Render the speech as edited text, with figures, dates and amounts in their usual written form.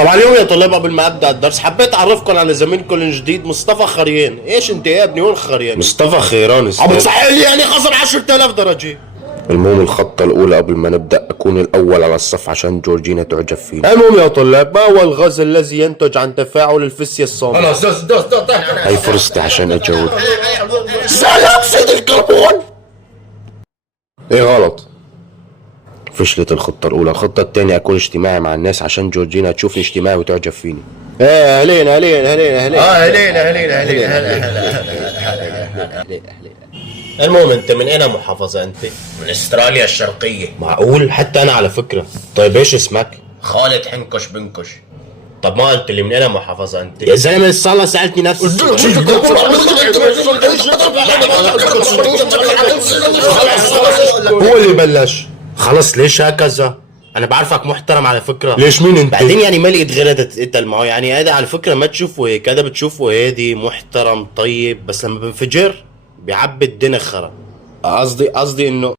طبعا اليوم يا طلاب قبل ما ابدا الدرس حبيت اعرفكم على زميلكم الجديد مصطفى خريان. ايش انت يا ابني؟ وين خريان؟ مصطفى خيران عم بتصحح لي يعني خسر 10000 درجه. المهم الخطة الأولى قبل ما نبدأ أكون الأول على الصف عشان جورجينا تعجب فيني. المهم يا طلاب، ما هو الغاز الذي ينتج عن تفاعل الفسية الصامتة؟ خلاص دوس هاي فرصتي عشان أجاوب. ثاني اكسيد الكربون. إيه غلط. فشلت الخطة الأولى. الخطة الثانية أكون اجتماعي مع الناس عشان جورجينا تشوفني اجتماعي وتعجب فيني. ايه اهلين اهلين اهلين اهلين هلينا. المهم انت من اين محافظة انت؟ من استراليا الشرقية. معقول؟ حتى انا على فكرة. طيب ايش اسمك؟ خالد حنكش بنكش. طب ما قلت لي من اين محافظة انت؟ يا زلمة صار الله سألتني نفس السؤال. هو اللي بلش. خلص ليش هكذا؟ انا بعرفك محترم على فكرة. ليش مين أنت؟ بعدين يعني ما لقيت غيرها تتقتل معه، يعني هذا على فكرة ما تشوفه هيك، هذا بتشوفه هادي محترم طيب، بس لما بنفجر بيعبي الدنيا خرا. قصدي انه